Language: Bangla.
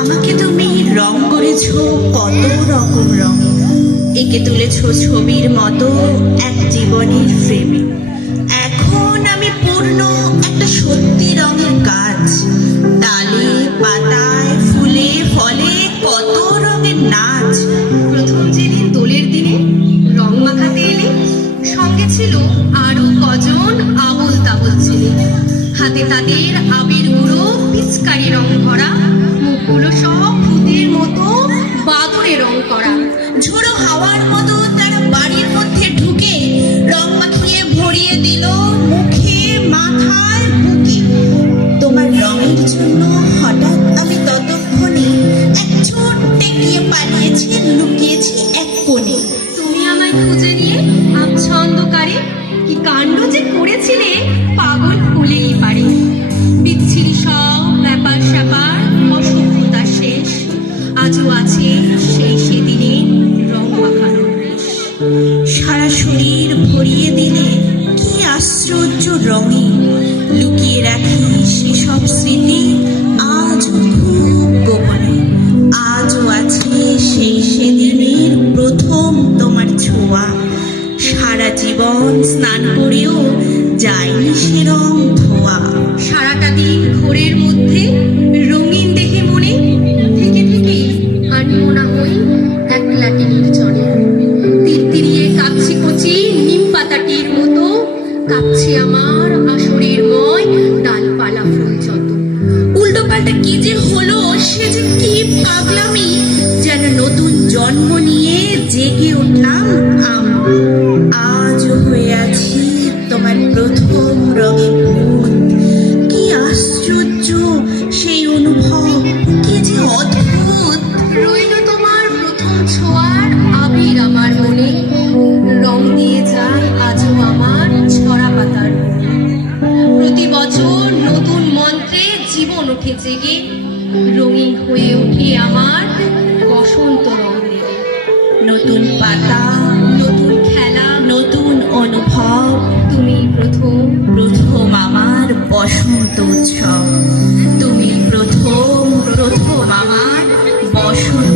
আমাকে তুমি রং করেছ কত রকম রং, এঁকে তুলেছ ছবির মতো এক জীবনের ফ্রেমে। এখন আমি পূর্ণ একটা সত্যি রঙের গাছ, ডালে পাতায় ফুলে ফলে কত রঙের নাচ। প্রথম যেদিন দোলের দিনে রং মাখাতে এলে, সঙ্গে ছিল আরো কজন আবল তাবল ছেলে। হাতে তাদের আবির গুঁড়ো পিচকারি রং ভরা, মুখগুলো সব ভূতের মতো বাদরে রং করা। ঝোড়ো হাওয়ার মতো তারা বাড়ির মধ্যে ঢুকে রং মাখিয়ে ভরিয়ে দিল মুখে মাথায় বুকে। তোমার রঙের জন্য হঠাৎ আমি ততক্ষণে এক ছোট্ট গিয়ে পালিয়েছি, লুকিয়েছি এক কোণে। তুমি আমায় খুঁজে নিয়ে আচ্ছন্দকারে কি কাণ্ড যে করেছিলে, পাগল হলেই পারে। বিচ্ছিরি সব ব্যাপার স্যাপার অসভ্যতার শেষ, আজও আছে সেই সেদিনে রং মাখানোর রেশ। সারা শরীর ভরিয়ে দিলে কি আশ্চর্য রঙে, লুকিয়ে রাখি সেসব স্মৃতি আজও খুব গোপনে। আজও আছে সেই সেদিনের প্রথম তোমার ছোঁয়া, সারা জীবন স্নান করেও যায়নি সে রং ধোয়া। সারাটা দিন ঘোরের মধ্যে রঙিন দেখে মনে থেকে থেকে আনিও না হই এক লাটিনির চরে। তিরতিরিয়ে কাঁপছি কচি নিম পাতাটির মতো, কাঁপছে আমার আসরের ময় ডালপালা ফুল যত। উল্টো পাল্টা কি যে হলো, সে যে কি পাগলামি, যেন নতুন জন্ম নিয়ে জেগে উঠলাম আমি। আজও হয়ে আছি তোমার প্রথম রঙে ভূত। কি আশ্চর্য সেই অনুভব, কি যে অদ্ভুত। রইল তোমার প্রথম ছোঁয়ার আবির আমার মনে, রং দিয়ে যায় আজও আমার ছড়া পাতার মনে। প্রতি বছর নতুন মন্ত্রে জীবন ওঠে জেগে, রঙিন হয়ে ওঠে আমার বসন্ত রং লেগে। নতুন পাতা, নতুন খেলা, নতুন অনুভব, তুমি প্রথম প্রথম আমার বসন্ত উৎসব। তুমি প্রথম আমার বসন্ত